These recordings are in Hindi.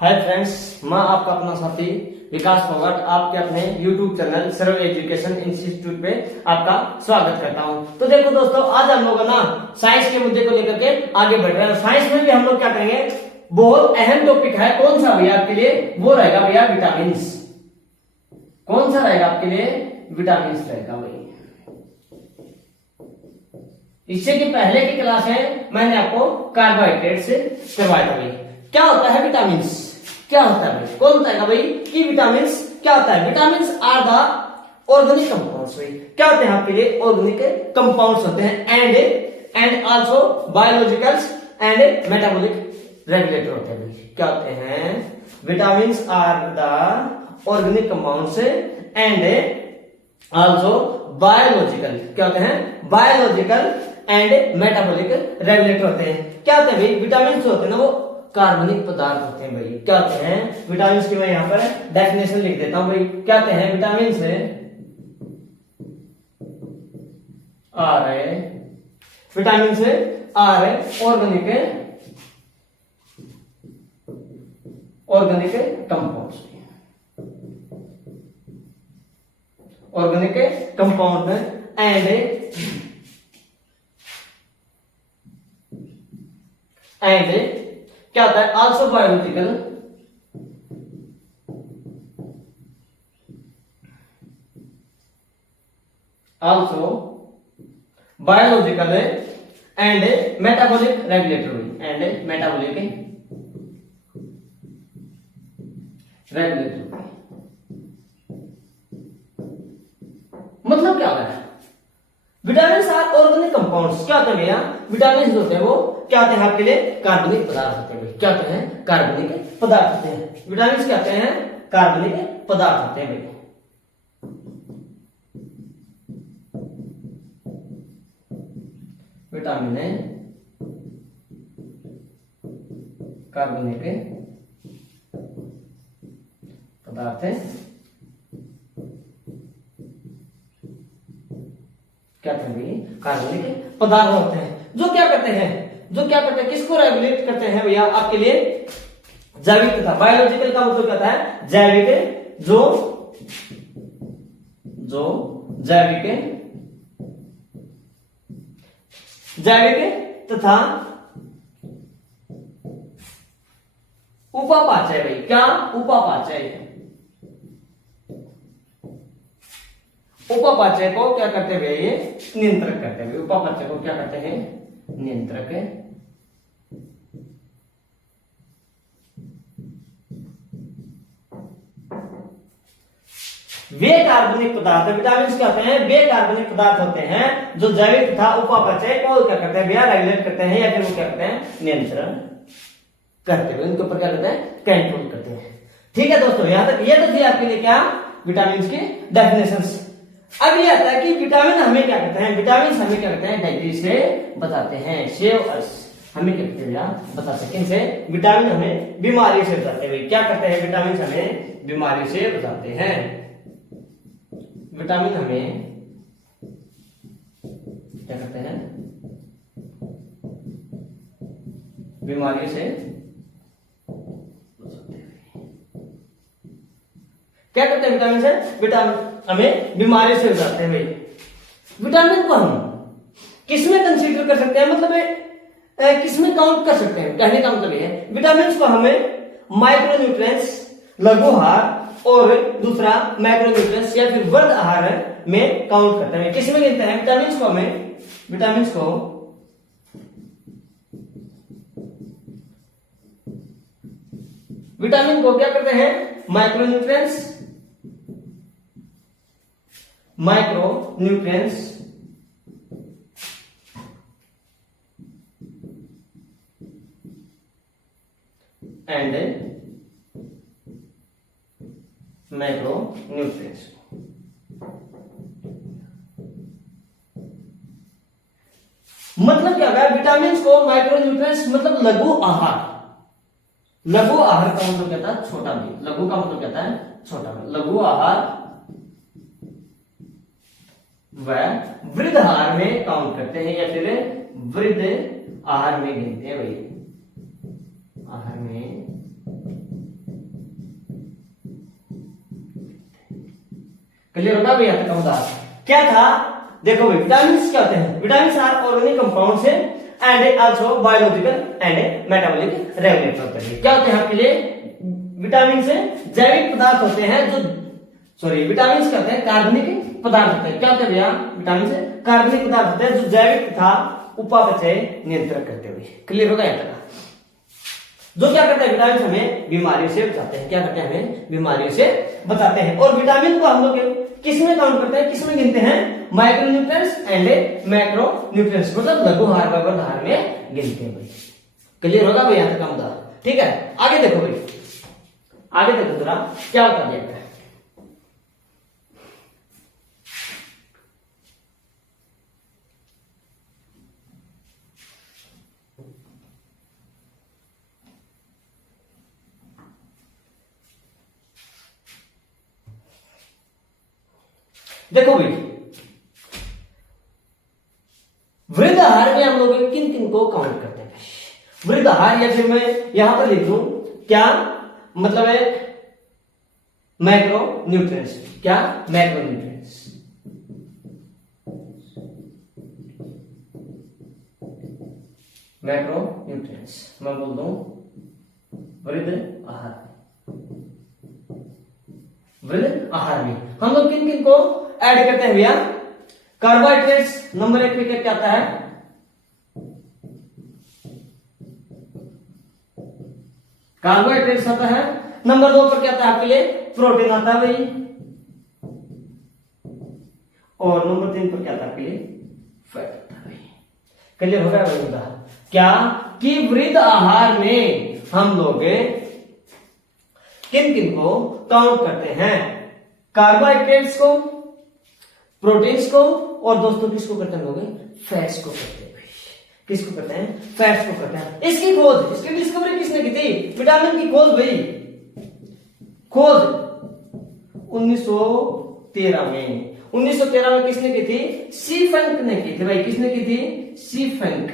हाय फ्रेंड्स, मैं आपका अपना साथी विकास फोगाट आपके अपने YouTube चैनल सर्व एजुकेशन इंस्टीट्यूट पे आपका स्वागत करता हूं। तो देखो दोस्तों, आज हम लोग ना साइंस के मुद्दे को लेकर के आगे बढ़ रहे हैं। साइंस में भी हम लोग क्या करेंगे, बहुत अहम टॉपिक है। कौन सा भैया आपके लिए? वो रहेगा भैया विटामिन। कौन सा रहेगा आपके लिए? विटामिन रहेगा भाई। इससे की पहले की क्लास है मैंने आपको कार्बोहाइड्रेट से करवाया था भाई। क्या होता है विटामिन? क्या होता है भाई? कौन बताएगा भाई कि विटामिन क्या होता है? Vitamin are the organic compounds भाई। क्या होते हैं आपके लिए? ऑर्गेनिक कंपाउंड्स होते हैं and also biologicals and metabolic regulator होते हैं भाई। क्या होते हैं? Vitamin are the organic compounds and also biological. क्या होते हैं? बायोलॉजिकल एंड मेटाबॉलिक रेगुलेटर होते हैं। क्या होते हैं भाई? विटामिन होते हैं ना, वो कार्बनिक पदार्थ होते हैं भाई। क्या होते हैं विटामिन की? मैं यहां पर डेफिनेशन लिख देता हूं भाई। क्या होते हैं विटामिन से? विटामिन से ऑर्गेनिक कंपाउंड एंड क्या होता है? Also biological and metabolic regulator मतलब क्या होता है? Vitamin are organic compounds. क्या होते हैं भैया? विटामिन होते हैं वो क्या होते हैं आपके लिए? कार्बनिक पदार्थ होते हैं। क्या होते हैं? कार्बनिक पदार्थ होते हैं। विटामिन क्या होते हैं? कार्बनिक पदार्थ होते हैं भाई। विटामिन कार्बनिक पदार्थ है। क्या कहते हैं? कार्बनिक पदार्थ होते हैं जो क्या करते हैं? किसको रेगुलेट करते हैं भैया आपके लिए? जैविक तथा बायोलॉजिकल का मतलब क्या होता है? जैविक जैविक तथा उपापाचय भाई। क्या? उपापाचय को क्या करते हैं? ये नियंत्रक करते हैं। उपापाचय को क्या करते हैं? नियंत्रक। वे कार्बनिक पदार्थ विटामिन क्या होते हैं? वे कार्बनिक पदार्थ होते हैं जो जैविक तथा उपापचय को क्या करते हैं भैया? रेगुलेट करते हैं या फिर वो क्या करते हैं? नियंत्रण करते हैं। इनके ऊपर क्या करते हैं? कंट्रोल करते हैं। ठीक है दोस्तों, यहां तक ये तो थी आपके लिए क्या? विटामिन की डेफिनेशंस। अब ये आता है कि विटामिन हमें क्या करते हैं? विटामिन हमें क्या करते हैं? डायग्री से बताते हैं। सेव अस हमें क्या करते हैं? बता सकें से विटामिन हमें बीमारी से बचाते हैं। क्या करते हैं? विटामिन हमें बीमारी से बचाते हैं। विटामिन हमें क्या करते हैं? बीमारी से क्या करते हैं? विटामिन से हमें बीमारी से बचाते हैं भाई। विटामिन को हम किसमें कंसीडर कर सकते हैं? मतलब किसमें काउंट कर सकते हैं? कहने का मतलब ये है विटामिन को हमें माइक्रोन्यूट्रिएंट्स, लघु आहार और दूसरा मैक्रोन्यूट्रिएंट्स या फिर वर्ध आहार में काउंट करते हैं। किसमें गिनते हैं? विटामिन को क्या करते हैं? Micronutrients and macronutrients. मतलब क्या होगा? विटामिन को माइक्रोन्यूट्रिएंट्स मतलब लघु आहार का मतलब कहता है छोटा भी। लघु का मतलब कहता है छोटा भी। लघु आहार व वृद्ध आहार में काउंट करते हैं या फिर वृद्ध आहार में गिनते हैं भाई। आहार में क्लियर होगा भैया तक का मुद्दा क्या था। देखो भाई विटामिन क्या होते हैं, विटामिन आर ऑर्गेनिक कंपाउंड्स है and also biological and metabolic regulator होते हैं। क्या होते हैं आपके लिए विटामिन से जैविक पदार्थ होते हैं जो सॉरी विटामिन कहते हैं कार्बनिक पदार्थ होते हैं। क्या होते हैं भैया विटामिन से कार्बनिक पदार्थ होते हैं जो जैविक तथा उपापचय नियंत्रण करते हुए। क्लियर होगा यहाँ तक जो क्या करते हैं विटामिन हमें बीमारियों से बचाते हैं। क्या करते हैं हमें बीमारियों से बचाते हैं। और विटामिन को हम लोग किस में काउंट करते हैं, किस में गिनते हैं, माइक्रोन्यूट्रिएंट्स एंड मैक्रोन्यूट्रिएंट्स मतलब लघु आहार व वर्ध आहार में गिनते हैं भाई। क्लियर होगा भाई यहाँ तक का मुद्दा। ठीक है आगे देखो भाई, आगे देखो जरा क्या बता दिया है। देखो भाई वृद्ध आहार में हम लोग किन किन को काउंट करते हैं। वृद्ध आहार या फिर मैं यहां पर लिख दूं क्या मतलब है मैक्रो न्यूट्रिएंट्स। क्या मैक्रो न्यूट्रिएंट्स, मैक्रो न्यूट्रिएंट्स मैं बोल दूं वृद्ध आहार। वृद्ध आहार में हम लोग किन किन को ऐड करते हैं भैया, कार्बोहाइड्रेट्स नंबर 1 पे क्या आता है, कार्बोहाइड्रेट्स आता है। नंबर 2 पर क्या आता है आपके लिए, प्रोटीन आता है भाई। और नंबर 3 पर क्या आता है आपके लिए, फैट आता है भाई। क्लियर हो गया भाई क्या कि वृद्ध आहार में हम लोग किन किन को काउंट करते हैं, कार्बोहाइड्रेट्स को, प्रोटीन्स को और दोस्तों किसको करते हैं लोग, फैट्स को करते हैं। किसको करते हैं, फैट्स को करते हैं। इसकी खोज, इसकी डिस्कवरी किसने की थी, विटामिन की खोज भाई, खोज 1913 में। 1913 में किसने की थी, सी फैंक ने की थी भाई। किसने की थी, सी फैंक,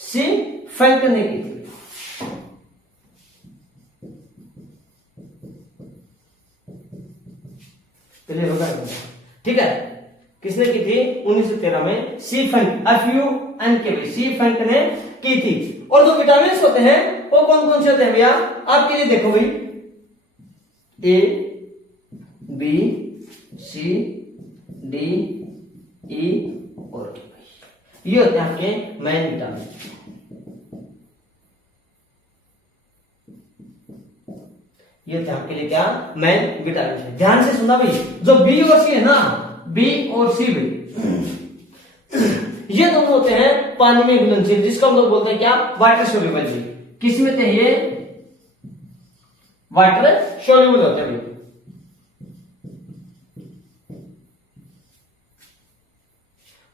सी फैंक ने की थी। क्लियर होगा, ठीक है। किसने की थी 1913 में, सी फैंक, FUNK भाई, सी फैंक ने की थी। और जो विटामिन होते हैं वो कौन कौन से होते हैं भैया आपके लिए, देखो भाई A B C D E और K भाई, ये होते हैं आपके मेन विटामिन। ये थे आपके लिए क्या, मेन विटामिन है। ध्यान से सुनना भाई, जो बी और सी है ना, बी और सी भाई ये दोनों होते हैं पानी में घुलनशील, जिसको हम लोग बोलते हैं क्या, वाटर सोल्यूबल। किस में थे ये, वाटर सोल्यूबल होते हैं भाई।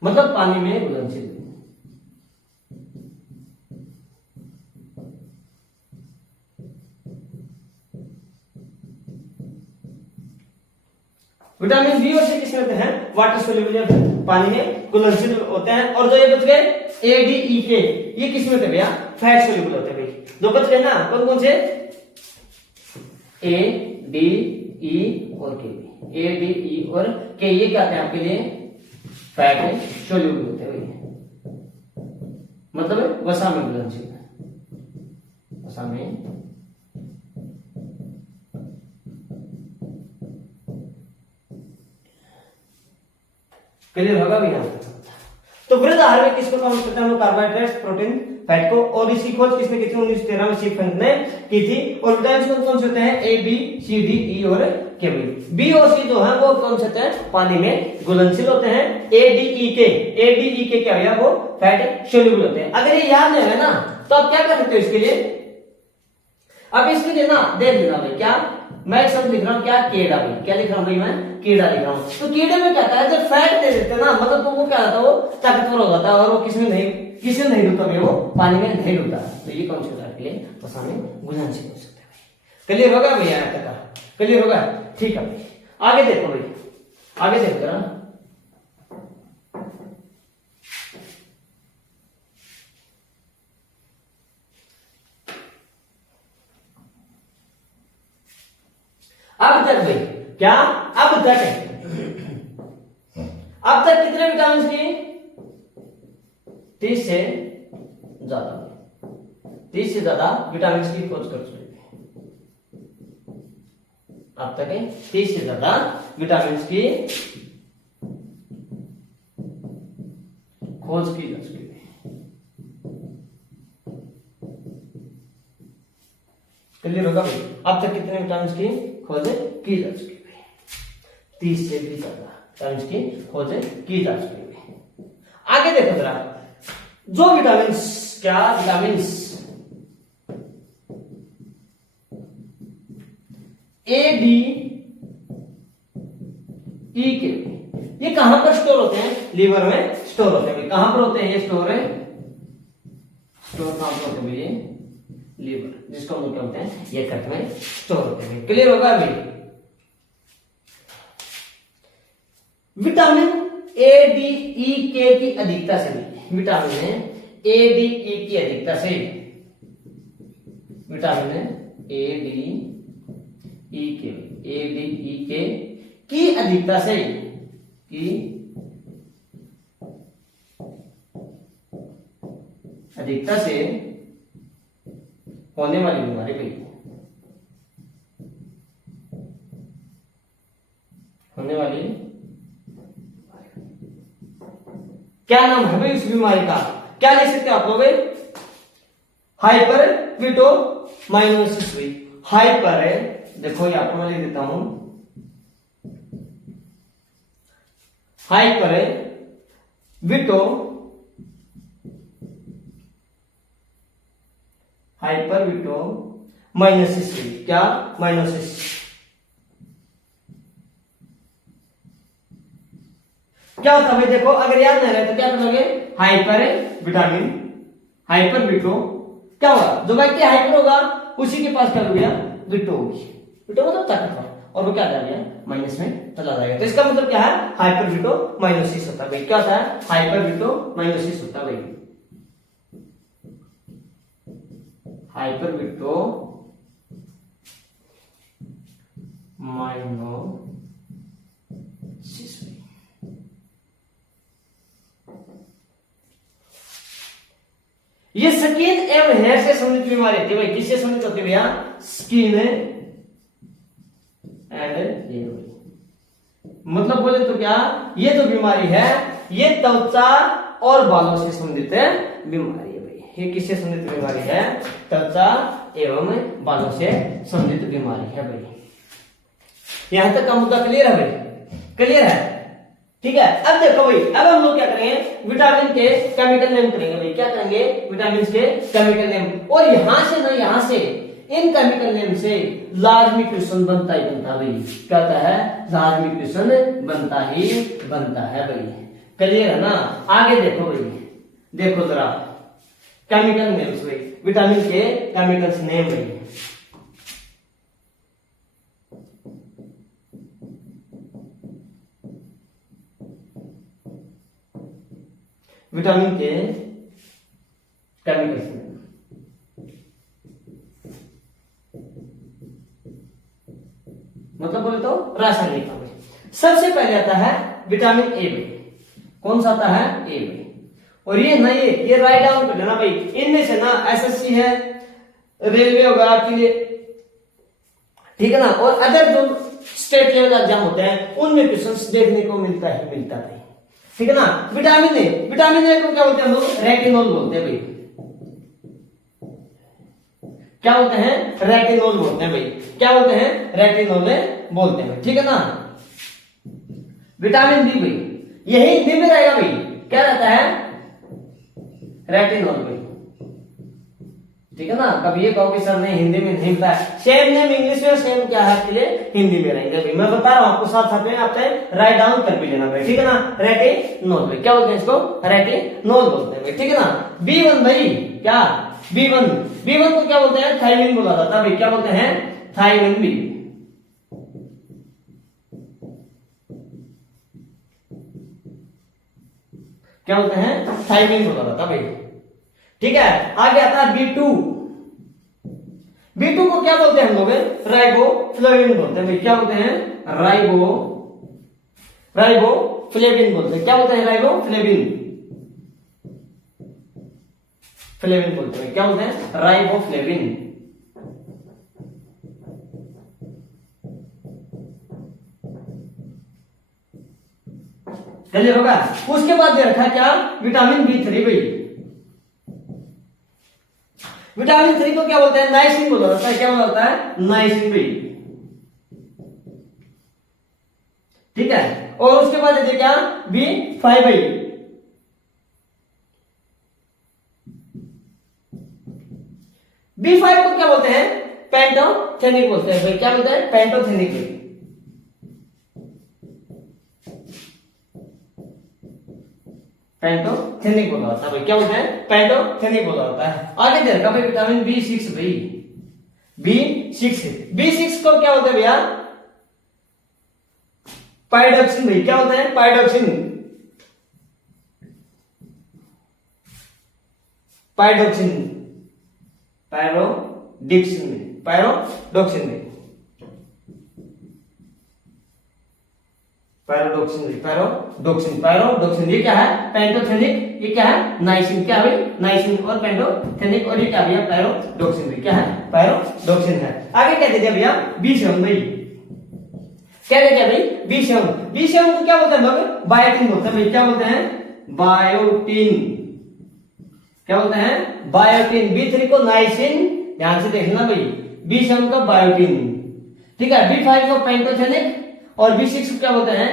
मतलब पानी में घुलनशील। विटामिन बी और सी किसमें होते हैं, वाटर सोल्यूबल, पानी में घुलनशील होते हैं। और जो ये बच गए ए डी ई के, ये किसमें होते हैं भैया, फैट सोल्यूबल होते हैं भाई। जो बच गए ना कौन कौन से, ए डी ई और के, ए डी ई और के, ये क्या आते हैं आपके लिए, फैट सोल्यूबल होते हैं भाई। मतलब वसा में घुलनशील, वसा में। क्लियर होगा भैया। तो वृद्ध आहार में किसको काउंट करते हैं, कार्बोहाइड्रेट्स, प्रोटीन, फैट को। और इसकी खोज किसने की थी, 1913 में सी फैंक ने की थी। और विटामिन कौन कौन से होते हैं, A B C D E और के। बी और सी जो है वो कौन से होते हैं, पानी में घुलनशील होते हैं। ए डी ई के, ए डी ई के क्या भैया, वो फैट सोल्यूबल होते हैं। अगर ये याद नहीं है ना तो आप क्या कर सकते हो इसके लिए, अब इसके लिए ना देख लेना भाई, क्या मैं एक शब्द लिख रहा हूं, क्या, कीड़ा भाई। क्या लिख रहा हूं भाई मैं, कीड़ा लिख रहा हूं। तो कीड़े में क्या होता है, जब फैट दे देते हैं ना, मतलब तो वो क्या होता है, वो ताकतवर हो जाता है और वो किसी में नहीं डूबता भाई, वो पानी में नहीं डूबता। तो ये कौन से होता है, वसा में घुलनशील हो सकता है भाई। क्लियर होगा भैया यहाँ तक, क्लियर होगा, ठीक है भाई। आगे देखो भाई, आगे देखो जरा, अब तक भाई क्या, अब अब तक कितने विटामिन की 30 से ज्यादा 30 से ज्यादा विटामिन की खोज कर चुके हैं। अब तक 30 से ज्यादा विटामिन की खोज की जा चुकी है। क्लियर होगा भाई? अब तक कितने विटामिन की खोज की जा चुकी है? 30 से भी ज्यादा विटामिन की खोज की जा चुकी है। आगे देखो जरा, जो विटामिन क्या विटामिन ए डी ई के ये कहां पर स्टोर होते हैं? लीवर में स्टोर होते हैं। कहां पर होते हैं ये स्टोर है? स्टोर कहां पर होते हैं ये? लीवर, जिसको हम लोग क्या बोलते हैं? ये कट में स्टोर होते हैं। क्लियर होगा अभी? विटामिन ए डी ई के की अधिकता से विटामिन ए डी ई की अधिकता से विटामिन ए डी ई के की अधिकता से होने वाली बीमारी भाई, होने वाली क्या नाम है भाई उस बीमारी का? क्या लिख सकते हो आप लोग? हाइपर विटोमाइनोसिस हुई। हाइपर है, देखो यहां पर मैं लिख देता हूं, हाइपर विटोमाइनोसिस हुई। क्या? माइनोसिस। क्या होता है भाई? देखो अगर याद नहीं रहे तो क्या करोगे? हाइपर विटामिन, हाइपर विटो, क्या होगा? जो व्यक्ति हाइपर होगा उसी के पास क्या हो गया? विटो होगी। विटो मतलब ताकतवर, और वो क्या कर गया? माइनस में चला जाएगा। तो इसका मतलब क्या है? हाइपर विटो माइनोसिस होता है भाई। क्या होता है? हाइपर विटो माइनोसिस होता है भाई। हाइपर विटो माइनोसिस। ये स्किन एवं हेयर से संबंधित बीमारी होती है भाई। किससे संबंधित होती है भैया? Skin and hair. मतलब बोले तो क्या, ये जो बीमारी है ये त्वचा और बालों से संबंधित बीमारी है भाई। ये किससे संबंधित बीमारी है? त्वचा एवं बालों से संबंधित बीमारी है भाई। यहां तक का मुद्दा क्लियर है भाई? क्लियर है? ठीक है। अब देखो भाई, अब हम लोग क्या करेंगे? विटामिन के केमिकल नेम करेंगे भाई। क्या करेंगे? विटामिन के केमिकल नेम। और यहां से ना, यहां से इन केमिकल नेम से लाजमी क्वेश्चन बनता ही बनता है भाई। क्या होता है? लाजमी क्वेश्चन बनता ही बनता है भाई। क्लियर है ना? आगे देखो भाई, देखो जरा केमिकल नेम्स भाई, विटामिन के केमिकल्स नेम भाई। विटामिन के केमिकल्स नेम, मतलब बोले तो रासायनिक। सबसे पहले आता है विटामिन ए भाई। कौन सा आता है? ए भाई। और ये ना, ये राइट डाउन कर लेना भाई। इनमें से ना एसएससी है, रेलवे वगैरह आपके लिए, ठीक है ना, और अदर जो स्टेट लेवल एग्जाम होते हैं उनमें क्वेश्चंस देखने को मिलता है भाई। ठीक है ना? विटामिन ए, विटामिन ए को क्या बोलते हैं हम लोग? रेटिनोल बोलते हैं भाई। क्या बोलते हैं? रेटिनोल बोलते हैं भाई। क्या बोलते हैं? रेटिनोल बोलते हैं भाई। ठीक है ना? विटामिन बी भाई, यही बी में रहेगा भाई। क्या रहता है? रेटिनोल भाई। ठीक है ना? कभी ये कहो कि सर नहीं हिंदी में नहीं पता है, सेम नेम इंग्लिश में, सेम क्या है आपके लिए हिंदी में रहेंगे भाई। मैं बता रहा हूं आपको, साथ साथ में आपने राइट डाउन कर भी लेना भाई। ठीक है ना? रेटिनोल भाई। क्या बोलते हैं इसको? रेटिनोल बोलते हैं भाई। ठीक है ना? B1 भाई, क्या? B1 को क्या बोलते हैं? थायमिन बोला जाता है भाई। क्या बोलते हैं? Thiamine B. क्या बोलते हैं? थायमिन बोला जाता है भाई। ठीक है। आगे आता है B2 को क्या बोलते हैं हम लोग? राइबोफ्लाविन बोलते हैं भाई। क्या बोलते हैं? राइबोफ्लाविन राइबोफ्लेविन बोलते हैं। क्या बोलते हैं? राइबोफ्लेविन, फ्लेविन बोलते हैं। क्या बोलते हैं? राइबोफ्लेविन। क्लियर होगा? उसके बाद दे रखा क्या? विटामिन B3 भाई। विटामिन 3 को क्या बोलते हैं? नाइसिन बोला जाता है। क्या बोला जाता है? नाइसिन भाई। ठीक है। और उसके बाद देखिए क्या? B5 भाई। B5 को क्या बोलते हैं? पेंटोथेनिक बोलते हैं भाई। क्या बोलते हैं? पेंटोथेनिक भाई। पेंटोथेनिक बोला जाता है भाई। क्या बोलते हैं? पेंटोथेनिक बोला जाता है। आगे दे रखा भाई विटामिन B6 भाई। B6 को क्या बोलते हैं भैया? पाइरोक्सिन भाई। क्या बोलते हैं? Pyroxine, pyroxine, pyridoxine, pyridoxine, pyridoxine. ये क्या है? पेंटोथेनिक। ये क्या है? नाइसिन। क्या है? नाइसिन और पेंटोथेनिक। और ये क्या भैया? पायरोडोक्सिन। क्या है? पायरोडोक्सिन है। आगे क्या दे दिया भैया? B7 भाई। क्या दे दिया भाई? B7 को क्या बोलते हैं लोग? बायोटिन बोलते हैं भाई। क्या बोलते हैं? बायोटिन। क्या बोलते हैं? बायोटिन। B3 को नाइसिन, ध्यान से देखना भाई। B7 को बायोटिन। ठीक है। B5 को पेंटोथेनिक और B6 को क्या बोलते हैं?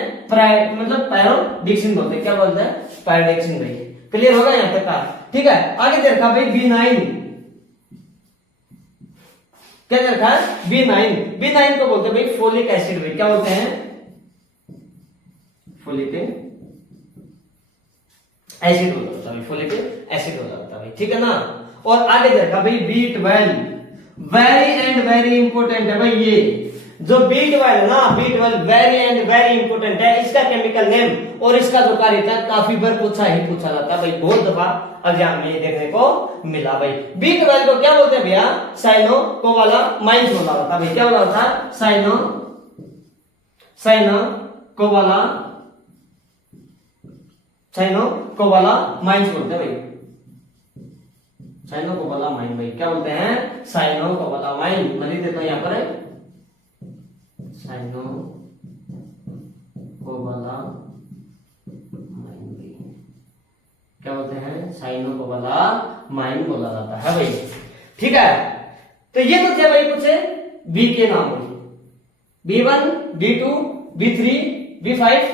मतलब पायरोडिक्सिन बोलते हैं। क्या बोलते हैं? पायरोडिक्सिन भाई। क्लियर होगा यहां तक का? ठीक है। आगे दे रखा भाई B9। क्या दे रखा है? B9 को बोलते हैं भाई फोलिक एसिड भाई। क्या बोलते हैं? फोलिक एसिड होता है, फोलिक एसिड होता है भाई। ठीक है ना? और आगे दे रखा भाई B12। वेरी इंपोर्टेंट है भाई। ये जो B12 है ना, B12 वेरी इंपोर्टेंट है। इसका केमिकल नेम और इसका जो कार्य था काफी बार पूछा जाता है भाई। बहुत दफा एग्जाम में देखने को मिला भाई। B12 को क्या बोलते हैं भैया? साइनोकोबालामाइन बोला जाता है भाई। क्या बोला था? साइनोकोबालामाइन बोलते हैं भाई। साइनोकोबालामाइन भाई। क्या बोलते हैं? साइनोकोबालामाइन। मैं लिख देता हूं यहां पर, क्या बोलते हैं? साइनोकोबालामाइन बोला जाता है भाई। ठीक है। तो ये तो थे भाई कुछ बी के नाम भाई। B1, B2, B3, B5,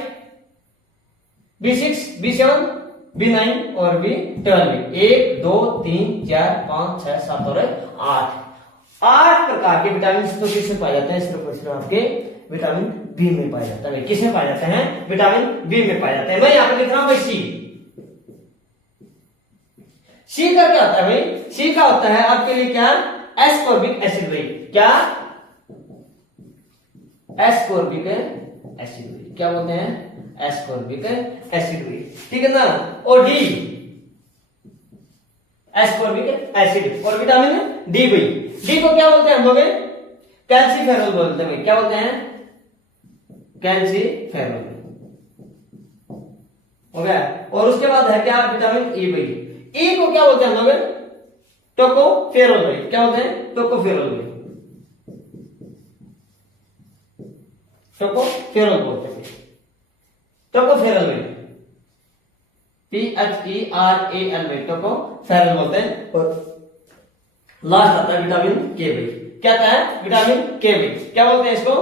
B6, B7, B9 और B12। 1 2 3 4 5 6 7 और 8 प्रकार के विटामिन तो किसमें पाए जाते हैं? सिर्फ आपके विटामिन बी में पाए जाता है। किसमें पाए जाते हैं? विटामिन बी में पाए जाते हैं। मैं यहां पर लिख रहा हूं भाई सी का क्या होता है भाई? सी का होता है आपके लिए क्या? एस्कॉर्बिक एसिड भाई। क्या? एस्कॉर्बिक एसिड भाई। क्या बोलते हैं? एस्कॉर्बिक एसिड भाई। ठीक है ना? और डी एस्कॉर्बिक एसिड। और विटामिन डी भाई। डी को क्या बोलते हैं हम लोग? कैल्सीफेरॉल बोलते हैं भाई। क्या बोलते हैं? कैल्सीफेरॉल हो गया। और उसके बाद है क्या? विटामिन ई भाई। ई को क्या बोलते हैं हम लोग? टोकोफेरॉल भाई। क्या बोलते हैं? टोकोफेरॉल भाई। टोकोफेरॉल बोलते हैं। टोकोफेरॉल भाई। PHERAL भाई। टोकोफेरॉल बोलते हैं। और लास्ट आता है विटामिन के भाई। क्या आता है? विटामिन के भाई। क्या बोलते हैं इसको?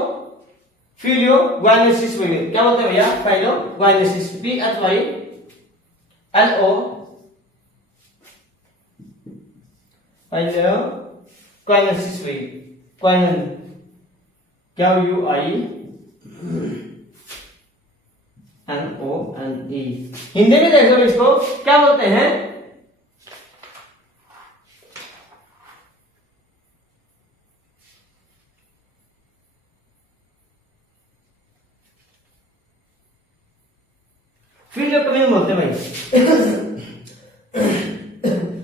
फिलियोग्वाइनेसिस भाई। क्या बोलते हैं भैया? फिलियोग्वाइनेसिस। PHYLO क्वाइनेसिस भाई। क्वाइनन। QUINONE। हिंदी में देखो इसको क्या बोलते हैं? फिलियोक्विन बोलते हैं भाई।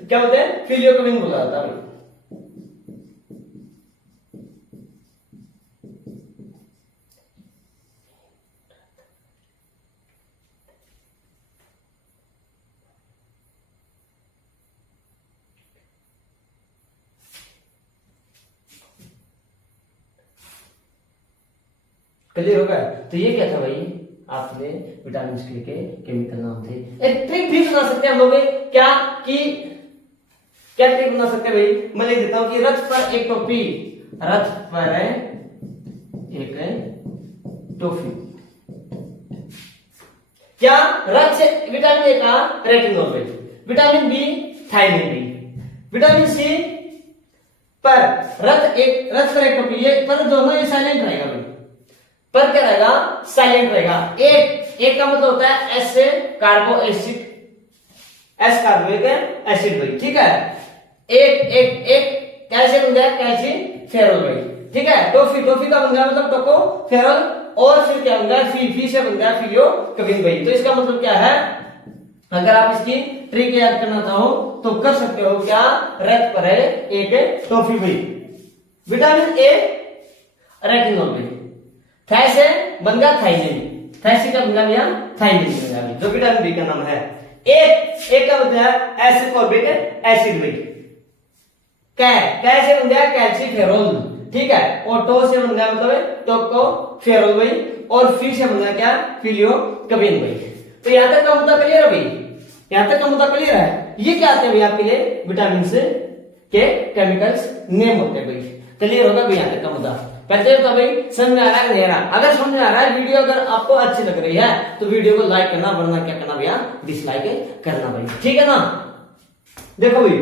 क्या बोलते हैं? फिलियोक्विन बोला जाता है भाई। क्लियर हो गया? तो ये क्या था भाई, आपने विटामिन के केमिकल नाम थे। एक ट्रिक भी बना सकते हैं हम लोग, क्या कि क्या ट्रिक बना सकते हैं भाई, मैं लिख देता हूं कि रथ पर एक टोपी, रथ पर एक टोपी। क्या रथ से विटामिन ए का रेटिनॉल भाई, vitamin B thiamine B, vitamin C पर रथ पर एक टोपी, ये पर दोनों ये साइलेंट रहेगा भाई, पर क्या रहेगा, साइलेंट रहेगा। एक का मतलब होता है एस से कार्बो एसिड, एस कार्बोनिक एसिड भाई, ठीक है। एक कैसे बन गया, कैल्शियम फेरल भाई, ठीक है। टॉफी का बन गया मतलब टोको फेरल, और फिर क्या बन गया, फी से बन गया फिलियो कविन भाई। तो इसका मतलब क्या है, अगर आप इसकी ट्रिक याद करना चाहो तो कर सकते हो, क्या रथ पर है एक टॉफी भाई, विटामिन ए रेटिनॉल भाई, थाई से बन गया थाइमिन, थाई का बन गया थाइमिन बन गया, जो विटामिन बी का नाम है। एक का बन गया एस्कॉर्बिक एसिड भाई, कैसे बन गया कैल्सीफेरोल, ठीक है। और टो से बन गया मतलब टोकोफेरोल भाई, और फी से बन गया क्या, फिलियोकबिन भाई। तो यहां तक का मुद्दा क्लियर है भाई, यहां तक का मुद्दा क्लियर है। ये क्या आते हैं भाई आपके लिए, विटामिन के केमिकल्स नेम होते हैं भाई, क्लियर होगा भाई यहां तक का मुद्दा। कहते हो भाई समझ में आ रहा है नहीं आ रहा? अगर समझ में आ रहा है, वीडियो अगर आपको अच्छी लग रही है तो वीडियो को लाइक करना, वरना क्या करना भैया, डिसलाइक करना भाई, ठीक है ना। देखो भाई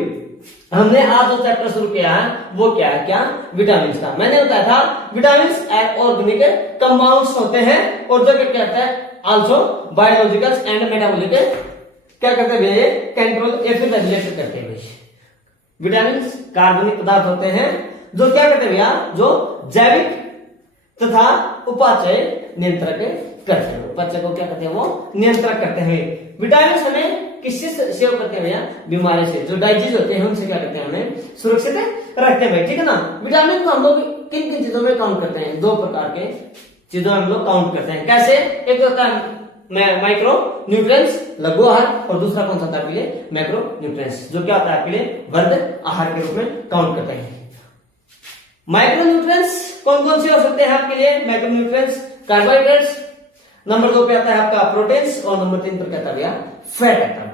हमने आज जो चैप्टर शुरू किया है वो क्या है, क्या विटामिन का। मैंने बताया था विटामिन ऑर्गेनिक कंपाउंड्स होते हैं, और जो क्या कहता है आल्सो बायोलॉजिकल एंड मेटाबॉलिक क्या करते हैं भैया, कंट्रोल या फिर रेगुलेट करते हैं भाई। विटामिन कार्बनिक पदार्थ होते हैं जो क्या करते हैं भैया, जो जैविक तथा उपाचय नियंत्रक करते हैं, उपाचय को क्या करते हैं, वो नियंत्रण करते हैं। विटामिन हमें किससे सेव करते हैं भैया, बीमारी से, जो डाइजेस्ट होते हैं उनसे क्या करते हैं, हमें सुरक्षित रखते हैं भाई, ठीक है ना। विटामिन को हम लोग किन किन चीजों में काउंट करते हैं, दो प्रकार के चीजों में हम लोग काउंट करते हैं। कैसे, एक होता है माइक्रो न्यूट्रिएंट्स लघु आहार, और दूसरा कौन सा होता है आपके लिए, मैक्रो न्यूट्रिएंट्स, जो क्या होता है आपके लिए वर्ध आहार के रूप में काउंट करते हैं। माइक्रो न्यूट्रिएंट्स कौन कौन से हो सकते हैं आपके लिए, माइक्रो न्यूट्रिएंट्स कार्बोहाइड्रेट्स, नंबर 2 पे आता है आपका प्रोटीन्स, और नंबर 3 पर क्या आता है फैट आता है।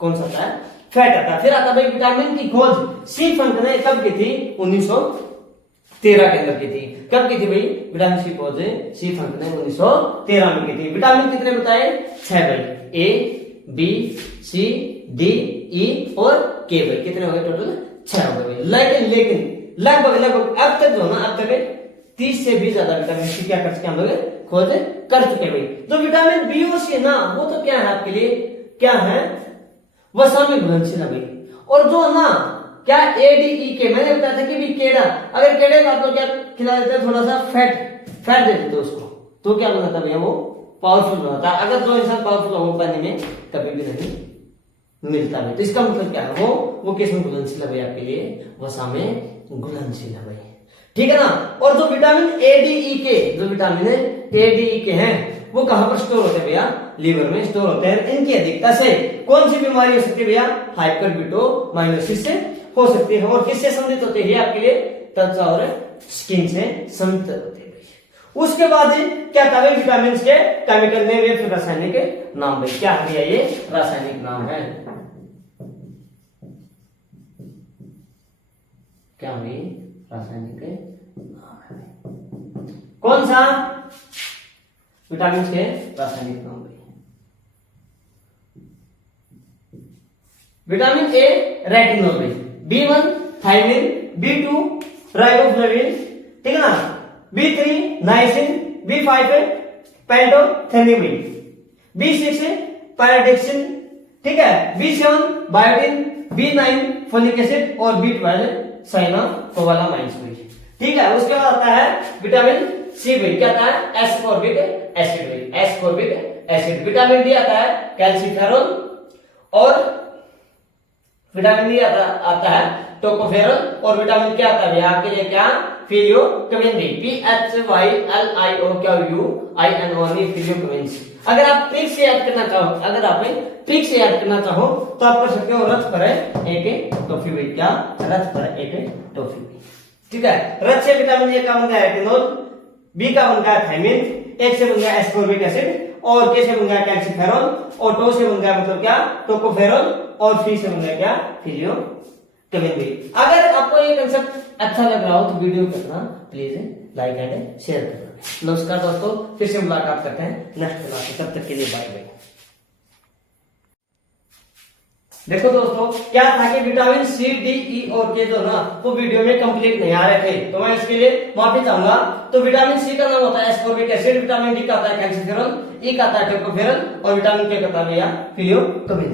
कौन सा आता है, फैट आता है। फिर आता है विटामिन की खोज सी फंक ने कब की थी, 1913 के अंदर की थी। कब की थी भाई, विटामिन सी खोज सी फंक ने 1913 में की थी। विटामिन कितने बताए, 6 भाई, A B C D E और के भाई, कितने हो गए टोटल, 6 हो गए भाई। लेकिन लगभग अब तक जो ना, अब तक 30 से भी ज्यादा विटामिन सी क्या कर चुके हम लोग, खोज कर चुके भाई। तो विटामिन बी और सी ना, वो तो क्या है आपके लिए, क्या है, वसा में घुलनशील है भाई। और जो ना क्या एडीई के, मैंने बताया था कि भी केड़ा, अगर केड़े को आपको क्या खिला देते हैं, थोड़ा सा फैट दे देते उसको, तो क्या बनाता भैया, वो पावरफुल बनाता है। अगर जो इंसान पावरफुल हो पानी में कभी भी नहीं मिलता है। तो इसका मतलब क्या है, वो किस में घुलनशील है भाई आपके लिए, वसा में घुलनशील है भाई, ठीक है ना। और जो विटामिन एडीई के, जो विटामिन एडीई के हैं, वो कहां पर स्टोर होते हैं भैया, लीवर में स्टोर होते हैं। इनकी अधिकता से कौन सी बीमारी हो सकती है भैया, हाइपरबिटोमाइलोसिस से हो सकती है। और किससे संबंधित होते हैं आपके लिए, त्वचा और स्किन से संबंधित होते हैं। उसके बाद क्या था भाई, विटामिन के केमिकल नेम या फिर रासायनिक नाम भाई, क्या है भैया, ये रासायनिक नाम है, क्या भाई, रासायनिक नाम है। कौन सा, विटामिन के रासायनिक नाम भाई, विटामिन ए रेटिनॉल भाई, B1 थायमिन, B2 राइबोफ्लेविन, ठीक है ना, B3 नाइसिन, B5 पेंटोथेनिमिन, B6 पैराडिक्सिन, ठीक है, B7 biotin, B9 folic acid, और B12 साइनाकोबालामाइन्स भाई, ठीक है। उसके बाद आता है विटामिन सी भाई, क्या आता है, एस्कॉर्बिक एसिड भाई, एस्कॉर्बिक एसिड। विटामिन डी आता है कैल्सीफेरोल, और विटामिन डी आता है टोकोफेरोल, और विटामिन क्या आता है भैया आपके लिए, क्या, फिलियोकबिन डी, PHYLIOQUINON, फिलियोकबिन। अगर आप ट्रिक से याद करना चाहो, तो आप कर सकते हो, रथ पर एक टॉफी भाई, क्या, रथ पर एक टॉफी, ठीक है। रथ से विटामिन ए का बन गया रेटिनॉल, बी का बन गया थायमिन, एक से बन गया एस्कॉर्बिक एसिड, और के से बन गया कैल्सीफेरॉल, और टो से बन गया मतलब क्या टोकोफेरॉल, और फी से बन गया क्या फिजियोकेमिन। अगर आपको ये कंसेप्ट अच्छा लग रहा हो तो वीडियो करना प्लीज लाइक एंड शेयर करना। नमस्कार दोस्तों, फिर से मुलाकात करते हैं नेक्स्ट क्लास में, तब तक के लिए बाय बाय। देखो दोस्तों, क्या था कि विटामिन सी, डी, ई और के जो ना वो वीडियो में कंप्लीट नहीं आ रहे थे, तो मैं इसके लिए माफी चाहूंगा। तो विटामिन सी का नाम होता है एस्कॉर्बिक एसिड, विटामिन डी का आता है कैल्सीफेरॉल, ई का आता है टोकोफेरॉल, और विटामिन के का आता है भैया फिजियोकेमिन।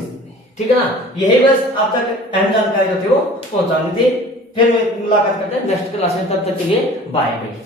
ठीक है ना, यही बस आप तक अहम जानकारी जो थी वो पहुंचानी थी। फिर मुलाकात करते हैं नेक्स्ट क्लास में, तब तक के लिए बाय बाय।